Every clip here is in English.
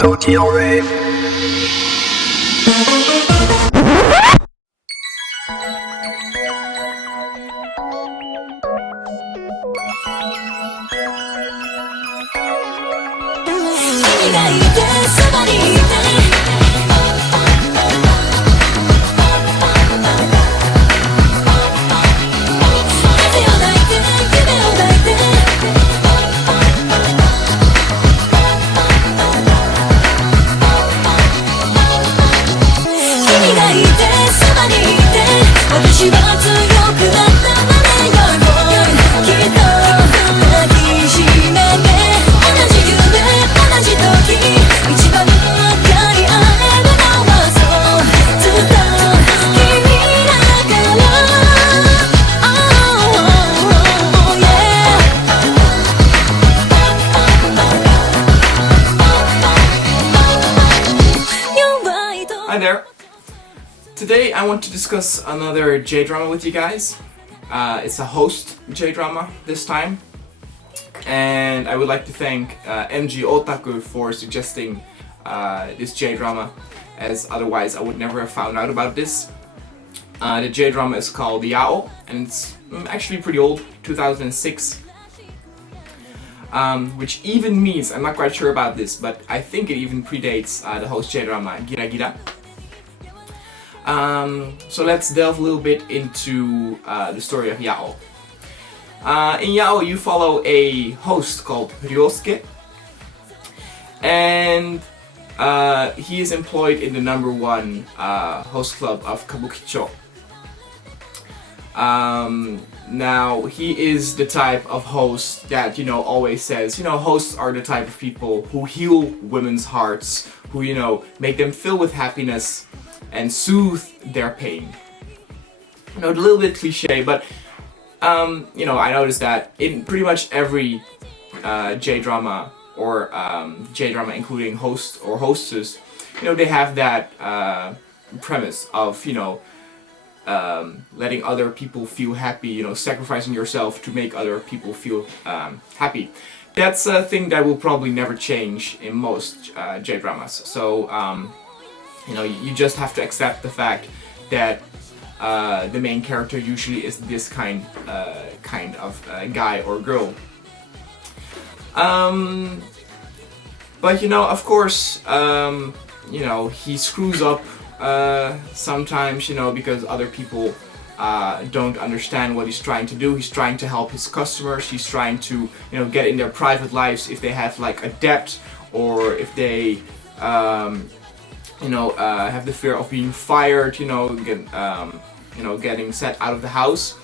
Gyaru0. Hi there! Today I want to discuss another J-drama with you guys. It's a host J-drama this time. And I would like to thank MG Otaku for suggesting this J-drama, as otherwise I would never have found out about this. The J-drama is called Gyaru0, and it's actually pretty old, 2006. Which even means, I'm not quite sure about this, but I think it even predates the host J-drama Gira. So let's delve a little bit into the story of Gyaru0. In Gyaru0 you follow a host called Ryosuke, and he is employed in the #1 host club of Kabukicho. Now, he is the type of host that, always says, hosts are the type of people who heal women's hearts, who, make them fill with happiness and soothe their pain. A little bit cliche, but, I noticed that in pretty much every J-drama or J-drama including host or hostess, they have that premise of, letting other people feel happy, sacrificing yourself to make other people feel happy. That's a thing that will probably never change in most J-dramas. So, you just have to accept the fact that the main character usually is this kind of guy or girl. But of course, he screws up sometimes, because other people don't understand what he's trying to do. He's trying to help his customers. He's trying to, get in their private lives if they have like a debt, or if they, have the fear of being fired, getting set out of the house.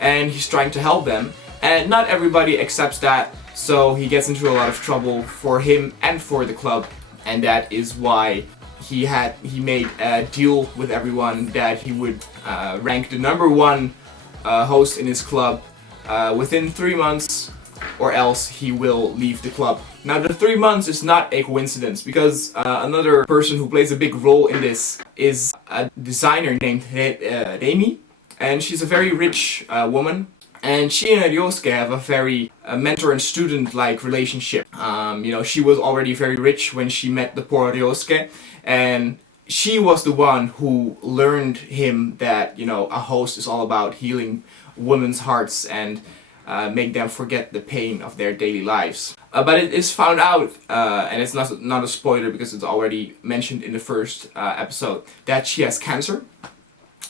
And he's trying to help them. And not everybody accepts that, so he gets into a lot of trouble for him and for the club. And that is why he made a deal with everyone that he would rank the #1 host in his club within 3 months, or else he will leave the club. Now, the 3 months is not a coincidence, because another person who plays a big role in this is a designer named Reimi, and she's a very rich woman. And she and Ryosuke have a very mentor and student-like relationship. She was already very rich when she met the poor Ryosuke, and she was the one who learned him that, a host is all about healing women's hearts and make them forget the pain of their daily lives. But it is found out, and it's not a spoiler because it's already mentioned in the first episode, that she has cancer.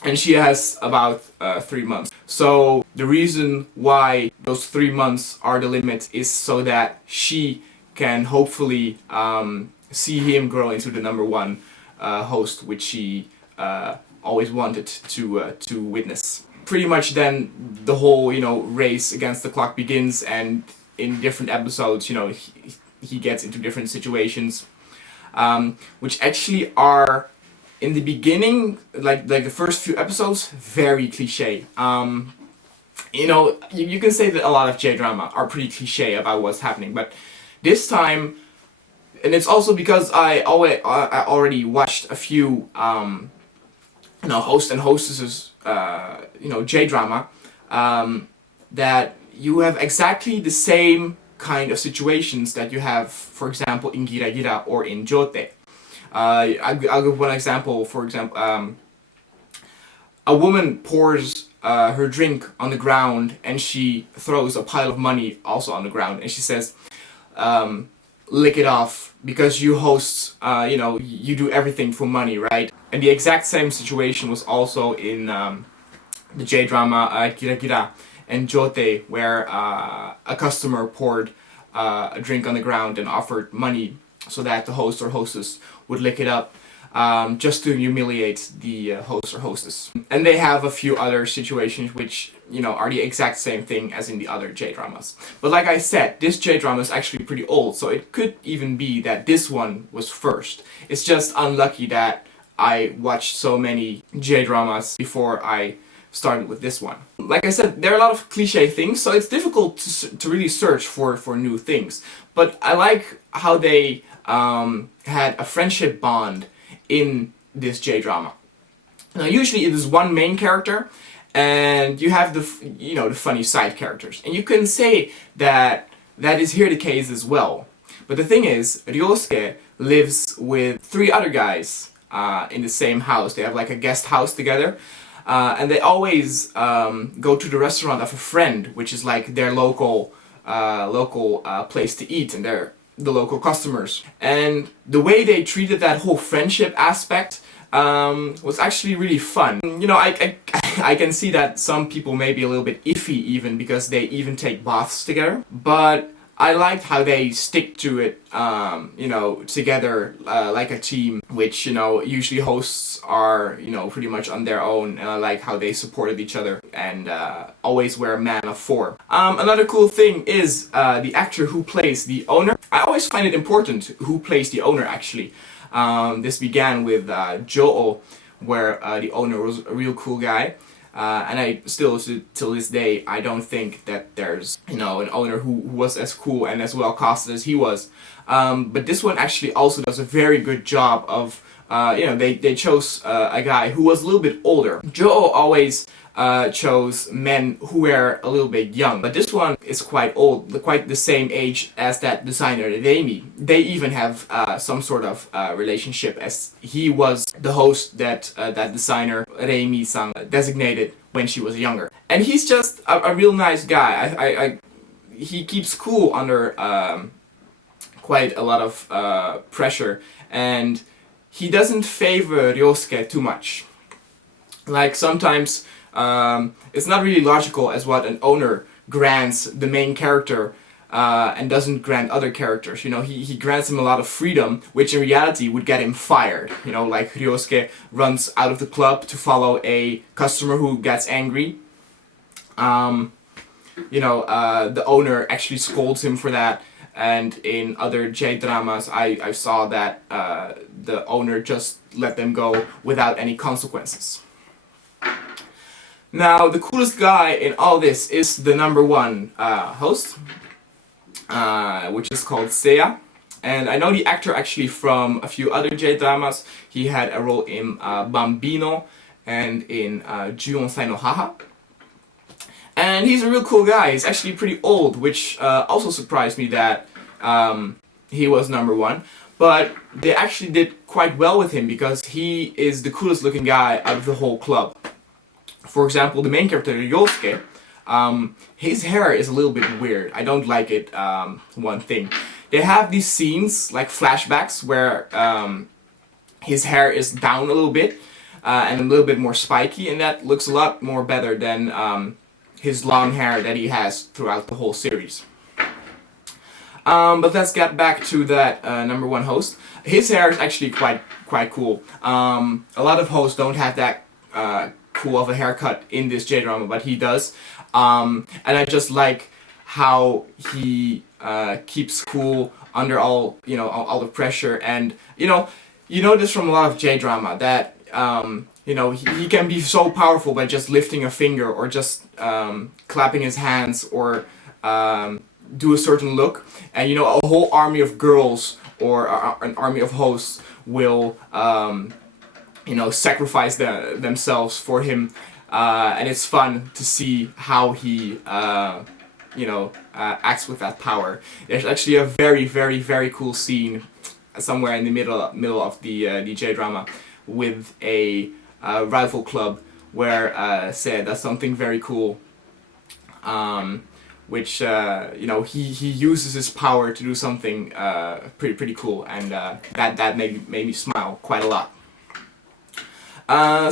And she has about 3 months. So the reason why those 3 months are the limit is so that she can hopefully see him grow into the #1 host, which she always wanted to witness. Pretty much then the whole race against the clock begins, and in different episodes he gets into different situations, which actually are, in the beginning, like the first few episodes, very cliche. You can say that a lot of J-drama are pretty cliche about what's happening, but this time, and it's also because I already watched a few hosts and hostesses J-drama, that you have exactly the same kind of situations that you have, for example, in Gira or in Jote. I'll give one example. For example, a woman pours her drink on the ground, and she throws a pile of money also on the ground, and she says, lick it off, because you hosts, you do everything for money, right? And the exact same situation was also in the J-drama Gira and Jote, where a customer poured a drink on the ground and offered money so that the host or hostess would lick it up, just to humiliate the host or hostess. And they have a few other situations which, are the exact same thing as in the other J-dramas. But like I said, this J-drama is actually pretty old, so it could even be that this one was first. It's just unlucky that I watched so many J-dramas before I started with this one. Like I said, there are a lot of cliche things, so it's difficult to really search for new things. But I like how they had a friendship bond in this J-drama. Now usually it is one main character, and you have the funny side characters. And you can say that is here the case as well. But the thing is, Ryosuke lives with 3 other guys in the same house. They have like a guest house together. And they always go to the restaurant of a friend, which is like their local place to eat, and they're the local customers. And the way they treated that whole friendship aspect was actually really fun. I can see that some people may be a little bit iffy even, because they even take baths together. But I liked how they stick to it, together like a team, which, usually hosts are, pretty much on their own, and I like how they supported each other and always were a man of 4. Another cool thing is the actor who plays the owner. I always find it important who plays the owner, actually. This began with Jdrama, where the owner was a real cool guy. And I still, till this day, I don't think that there's, an owner who was as cool and as well casted as he was. But this one actually also does a very good job of, they chose a guy who was a little bit older. Joe always chose men who were a little bit young, but this one is quite old, quite the same age as that designer Reimi. They even have some sort of relationship, as he was the host that that designer Reimi-san designated when she was younger. And he's just a real nice guy. He keeps cool under quite a lot of pressure, and he doesn't favor Ryosuke too much. Like sometimes it's not really logical as what an owner grants the main character and doesn't grant other characters. He grants him a lot of freedom, which in reality would get him fired. Like Ryosuke runs out of the club to follow a customer who gets angry. The owner actually scolds him for that. And in other J-dramas, I saw that the owner just let them go without any consequences. Now, the coolest guy in all this is the number 1 host, which is called Seiya. And I know the actor actually from a few other J-dramas. He had a role in Bambino and in Ju-on-sai no Haha. And he's a real cool guy. He's actually pretty old, which also surprised me that he was number 1. But they actually did quite well with him, because he is the coolest looking guy out of the whole club. For example, the main character, Ryosuke, his hair is a little bit weird. I don't like it, one thing. They have these scenes, like flashbacks, where his hair is down a little bit, and a little bit more spiky, and that looks a lot more better than his long hair that he has throughout the whole series. But let's get back to that number 1 host. His hair is actually quite cool. A lot of hosts don't have that cool of a haircut in this J-drama, but he does. And I just like how he keeps cool under all the pressure. And you know this from a lot of J-drama that he can be so powerful by just lifting a finger, or just clapping his hands, or do a certain look, and a whole army of girls or an army of hosts will sacrifice themselves for him, and it's fun to see how he acts with that power. There's actually a very, very, very cool scene somewhere in the middle of the Jdrama with a rival club where Said does something very cool, which he uses his power to do something pretty cool, and that made me smile quite a lot.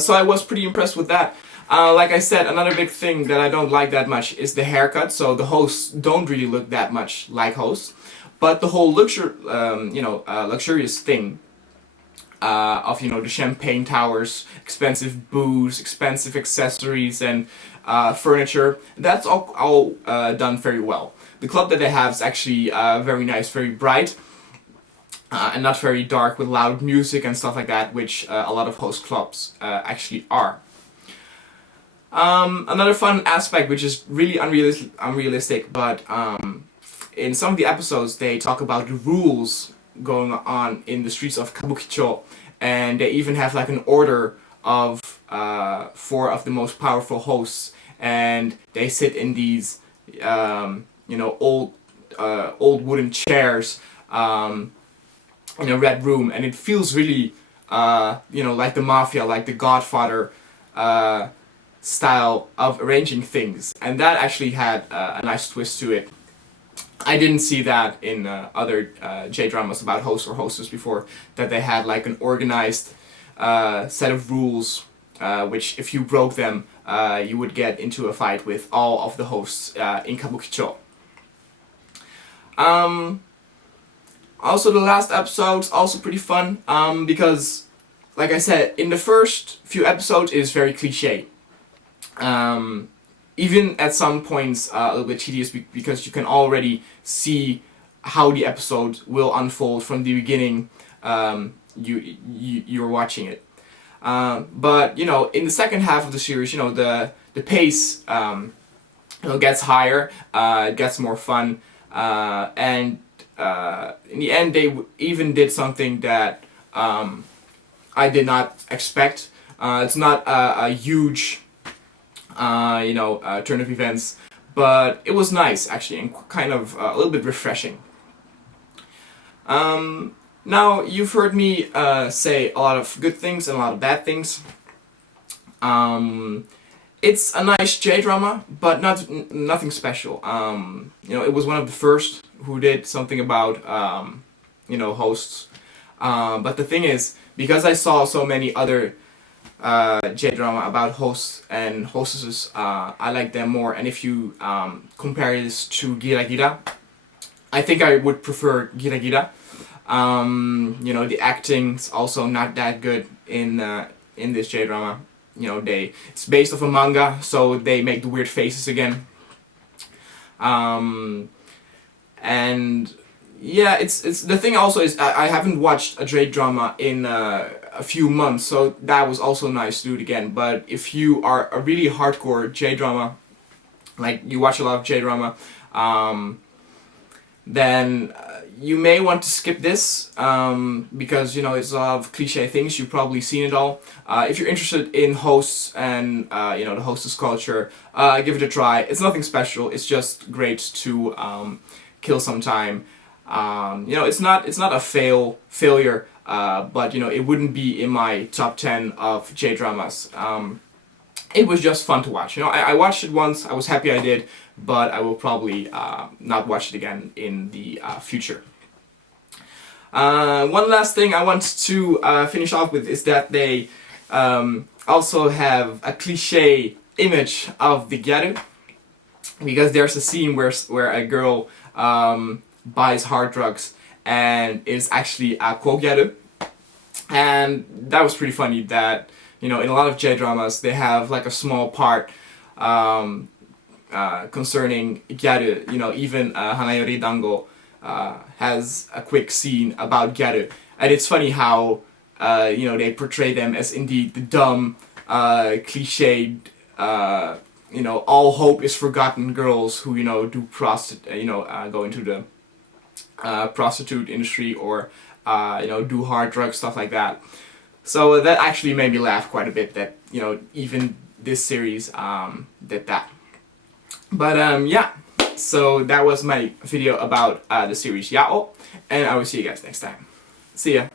So I was pretty impressed with that. Like I said, another big thing that I don't like that much is the haircut. So the hosts don't really look that much like hosts, but the whole luxurious thing of the champagne towers, expensive booze, expensive accessories, and furniture. That's all done very well. The club that they have is actually very nice, very bright, and not very dark with loud music and stuff like that, which a lot of host clubs actually are. Another fun aspect, which is really unrealistic, but in some of the episodes they talk about the rules going on in the streets of Kabukicho, and they even have like an order of 4 of the most powerful hosts, and they sit in these old wooden chairs in a red room, and it feels really like the mafia, like the Godfather style of arranging things, and that actually had a nice twist to it. I didn't see that in other J-dramas about hosts or hostess before, that they had like an organized set of rules, which if you broke them, you would get into a fight with all of the hosts in Kabukicho. Also, the last episode's also pretty fun, because, like I said, in the first few episodes it is very cliche. Even at some points a little bit tedious, because you can already see how the episode will unfold from the beginning you're watching it. But in the second half of the series, the pace gets higher, it gets more fun, and in the end they even did something that I did not expect. It's not a huge turn of events, but it was nice actually, and kind of a little bit refreshing. Now, you've heard me say a lot of good things and a lot of bad things. It's a nice J-drama, but nothing special. It was one of the first who did something about hosts. But the thing is, because I saw so many other J-drama about hosts and hostesses, I like them more. And if you compare this to Gira, I think I would prefer Gira. The acting's also not that good in this J-drama. It's based off a manga, so they make the weird faces again. And yeah, it's the thing also is I haven't watched a J-drama in a few months, so that was also nice to do it again. But if you are a really hardcore J-drama, like you watch a lot of J-drama, then you may want to skip this, because it's a lot of cliche things. You've probably seen it all. If you're interested in hosts and the hostess culture, give it a try. It's nothing special. It's just great to kill some time. It's not a failure, but it wouldn't be in my top 10 of J-dramas. It was just fun to watch. I watched it once. I was happy I did, but I will probably not watch it again in the future. One last thing I want to finish off with is that they also have a cliche image of the Gyaru, because there's a scene where a girl buys hard drugs and is actually a Gyaru, and that was pretty funny. That in a lot of J-dramas they have like a small part concerning Gyaru. Even Hanayori Dango has a quick scene about Gyaru, and it's funny how they portray them as indeed the dumb, cliched, all hope is forgotten girls who do go into the prostitute industry, or do hard drugs, stuff like that. So that actually made me laugh quite a bit, that even this series did that. But yeah, so that was my video about the series Gyaru, and I will see you guys next time. See ya!